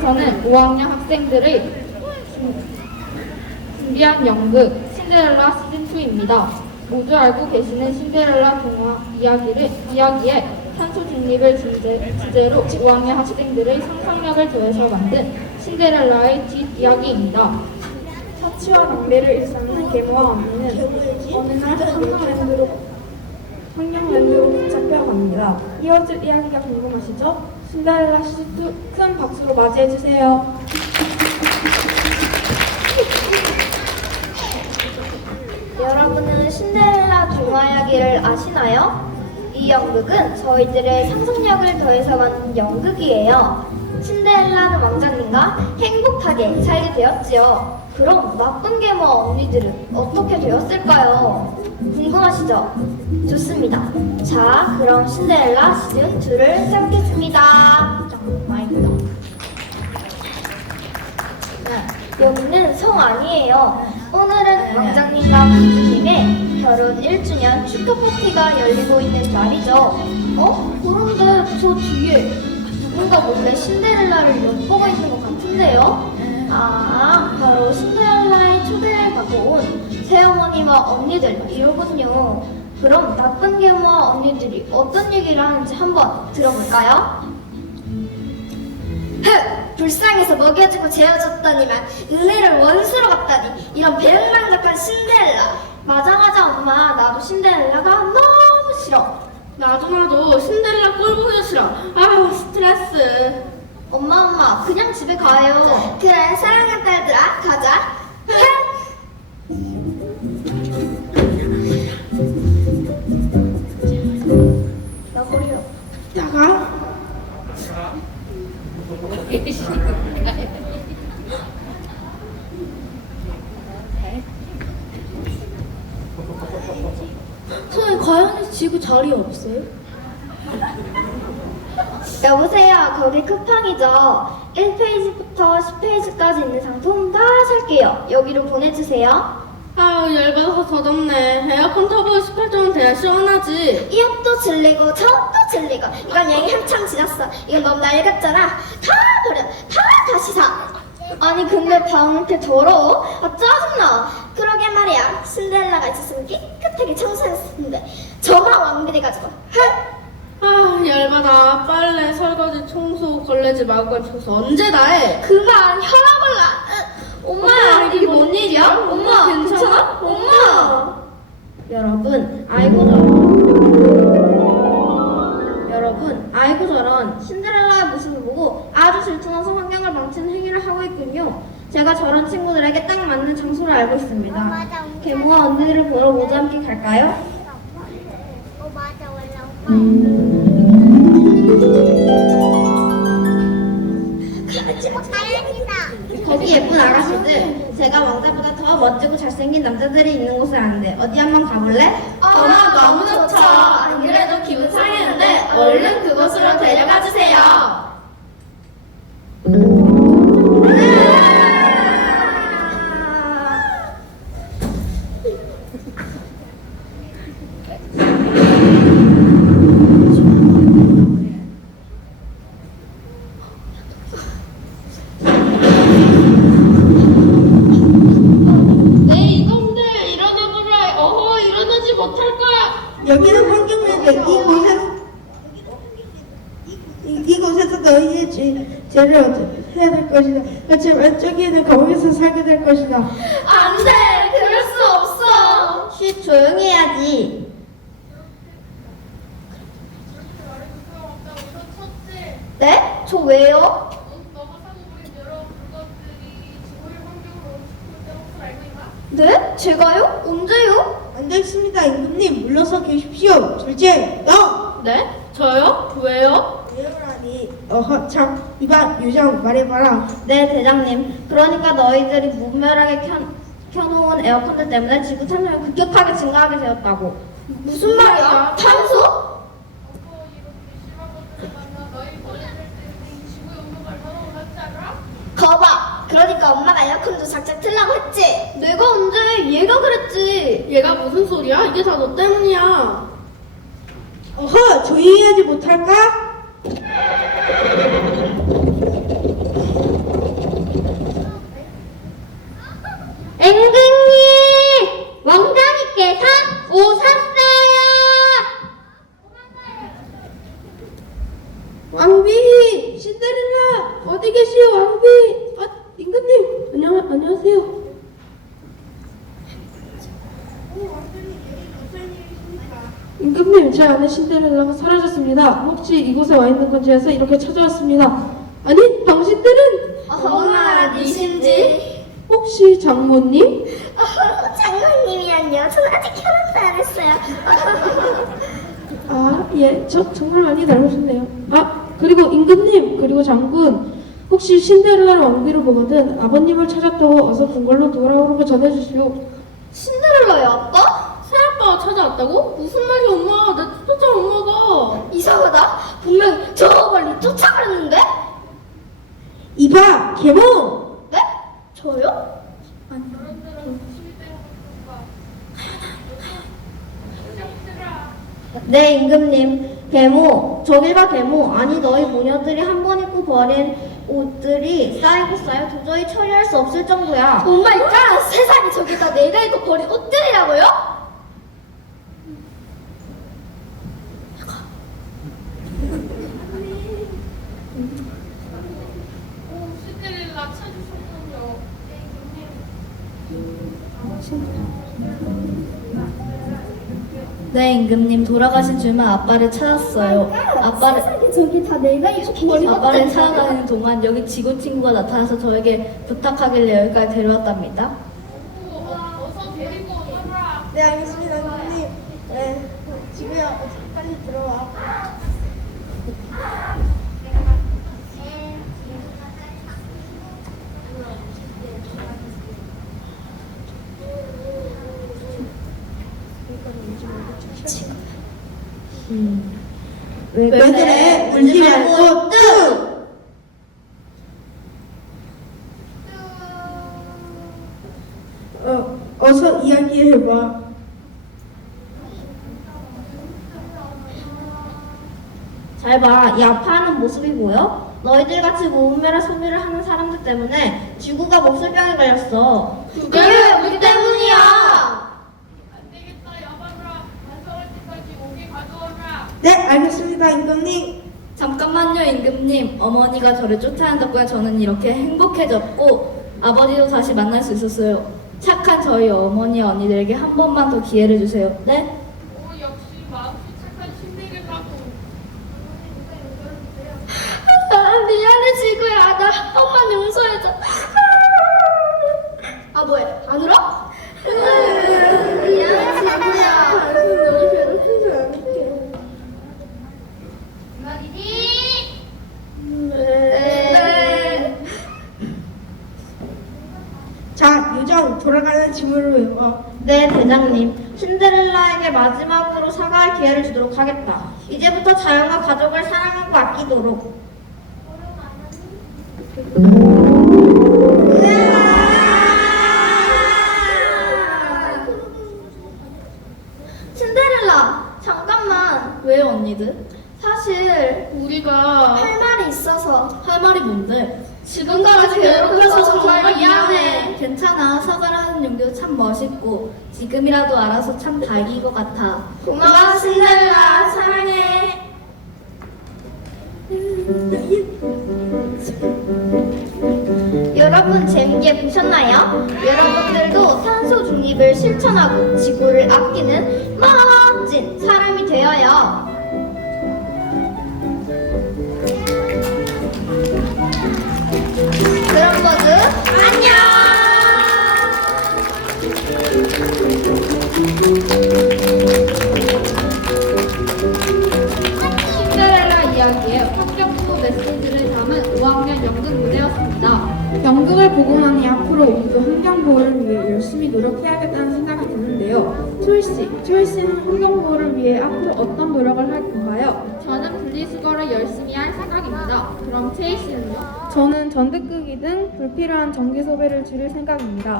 여기서는 5학년 학생들의 준비한 연극 신데렐라 시즌2입니다. 모두 알고 계시는 신데렐라 동화 이야기에 탄소 중립을 주제로 5학년 학생들의 상상력을 더해서 만든 신데렐라의 뒷이야기입니다. 사치와 낭비를 일삼는 계모와 언니는 어느 날 환경연구로 붙잡혀갑니다. 이어질 이야기가 궁금하시죠? 신데렐라 시즌2 큰 박수로 맞이해주세요. 여러분은 신데렐라 동화 이야기를 아시나요? 이 연극은 저희들의 상상력을 더해서 만든 연극이에요. 신데렐라는 왕자님과 행복하게 살게 되었지요. 그럼 나쁜 계모와 언니들은 어떻게 되었을까요? 궁금하시죠? 좋습니다. 자, 그럼 신데렐라 시즌2를 시작하겠습니다. 여기는 성 아니에요. 오늘은 왕자님과 공주님의 결혼 1주년 축하 파티가 열리고 있는 날이죠. 그런데 저 뒤에 누군가 몰래 신데렐라를 엿보고 있는 것 같은데요? 바로 신데렐라의 초대를 받고 온 새어머니와 언니들이로군요. 그럼 나쁜 계모와 언니들이 어떤 얘기를 하는지 한번 들어볼까요? 불쌍해서 먹여주고 재워줬더니만 은혜를 원수로 갚다니, 이런 배은망덕한 신데렐라. 맞아 엄마, 나도 신데렐라가 너무 싫어. 나도 신데렐라 꼴 보기 싫어. 아우 스트레스. 엄마 그냥 집에 가요. 그래 사랑하는 딸들아 가자. 나 버려. 나가. 선생님 과연이 지구 자리 없어요? 여보세요, 거기 쿠팡이죠. 1페이지부터 10페이지까지 있는 상품 다 살게요. 여기로 보내주세요. 아우 열받아서 더 덥네. 에어컨 터보 18도는 돼야 시원하지. 이 옷도 질리고 저것도 질리고, 이건 얘기 한참 지났어. 이건 너무 낡았잖아. 다 버려. 다 다시 사. 아니 근데 방 이렇게 더러워? 짜증나. 그러게 말이야, 신데렐라가 있었으면 깨끗하게 청소했을 텐데 저만 왕비돼가지고. 열받아. 빨래, 설거지, 청소, 걸레질, 마구간 청소 언제 다 해? 그만 혈압올라. 엄마 이게 뭔 일이야? 엄마 괜찮아? 엄마. 여러분 아이고 저런 신데렐라의 모습을 보고 아주 질투나서 환경을 망치는 행위를 하고 있군요. 제가 저런 친구들에게 딱 맞는 장소를 알고 있습니다. 계모와 언니들을 보러 모두 함께 갈까요? 맞아 원래 다행이다. 거기 예쁜 아가씨들, 제가 왕자보다 더 멋지고 잘생긴 남자들이 있는 곳을 아는데 어디 한번 가볼래? 너무 좋죠. 안 그래도 기분 상했는데 얼른 그곳으로 데려가 주세요. 여기는 환경연대. 이곳에서 너희의 죄를 해야 될 것이다. 하지만 저기에는 거기서 살게 될 것이다. 안 돼, 그럴 수 없어. 쉿, 조용히 해야지. 네? 저 왜요? 네? 제가요? 언제요? 안 되겠습니다. 임금님 물러서 계십시오. 졸제 너! 네? 저요? 왜요? 왜요라니. 참 이봐 유장 말해봐라. 네, 대장님. 그러니까 너희들이 무분별하게 켜놓은 에어컨들 때문에 지구 탄소가 급격하게 증가하게 되었다고. 무슨 말이야? 탄소? 거봐. 그러니까 엄마가 에어컨도 작작 틀라고 했지? 내가 언제? 얘가 그랬지. 얘가 무슨 소리야? 이게 다 너 때문이야. 조용히 하지 못할까? 왕비! 신데렐라! 어디 계시오, 왕비? 아, 임금님! 안녕하세요. 임금님, 제 아내 신데렐라가 사라졌습니다. 혹시 이곳에 와 있는 건지 해서 이렇게 찾아왔습니다. 아니, 당신들은 어머나 니신지? 혹시 장모님? 장모님이란요. 저는 아직 결혼도 안 했어요. 아, 예, 저 정말 많이 닮으셨네요. 아, 그리고 임금님, 그리고 장군, 혹시 신데렐라 왕비를 보거든 아버님을 찾았다고 어서 궁궐로 돌아오라고 전해주시오. 신데렐라의 아빠? 새아빠가 찾아왔다고? 무슨 말이 엄마? 내 쫓아온 엄마가. 이상하다. 분명 저 멀리 쫓아가는데? 이봐, 계모! 네? 저요? 네, 임금님. 계모, 저길 봐, 계모. 아니, 너희 모녀들이 한 번 입고 버린 옷들이 쌓이고 쌓여 도저히 처리할 수 없을 정도야. 오 마이 갓! 세상에 저게 다 내가 입고 버린 옷들이라고요? 네, 임금님 돌아가신 줄만 아빠를 찾았어요. 세상에 저게 다 내가 입고 버린 아빠를 옷들이라고요? 찾아가는 동안 여기 직원 친구가 나타나서 저에게 부탁하길래 여기까지 데려왔답니다. 네, 알겠습니다, 임금님. 네, 지구야, 빨리 들어와. 왜 그래? 울지 말고 뚝! 어서 이야기해봐. 잘 봐, 이 아파하는 모습이 보여? 너희들 같이 무분별한 소비를 하는 사람들 때문에 지구가 몹쓸병에 걸렸어. 그게 우리 때문이야! 네, 알겠습니다, 임금님. 잠깐만요, 임금님. 어머니가 저를 쫓아낸 덕분에 저는 이렇게 행복해졌고 아버지도 다시 만날 수 있었어요. 착한 저희 어머니 언니들에게 한 번만 더 기회를 주세요. 네? 미안해 지구야. 나 엄마 용서해줘. 아 뭐야? 안 울어? 미안해 지구야. 너무 괴롭히지 않을게. 네. 자, 요정, 돌아가는 짐으로 외워. 네, 대장님. 신데렐라에게 마지막으로 사과할 기회를 주도록 하겠다. 이제부터 자연과 가족을 사랑하고 아끼도록. 신데렐라 잠깐만. 왜요, 언니들? 사실 우리가 할 말이 있어서. 할 말이 뭔데? 지금까지 괴롭혀서 정말 미안해. 괜찮아. 사과를 하는 용기도 참 멋있고 지금이라도 알아서 참 다행인 것 같아. 고마워 신데렐라. 사랑해. 여러분 재밌게 보셨나요? 여러분들도 탄소 중립을 실천하고 지구를 아끼는 멋진 사람이 되어요. 그럼 모두 안녕! 신데렐라 이야기의 환경부 메시지를 담은 5학년 연극 무대였습니다. 연극을 보고 나니 앞으로 우리도 환경 보호를 위해 열심히 노력해야겠다는 생각이 드는데요. 초이씨는 환경 보호를 위해 앞으로 어떤 노력을 할 건가요? 저는 분리수거를 열심히 할 생각입니다. 그럼 채희 씨는요? 저는 전등끄기 등 불필요한 전기 소비를 줄일 생각입니다.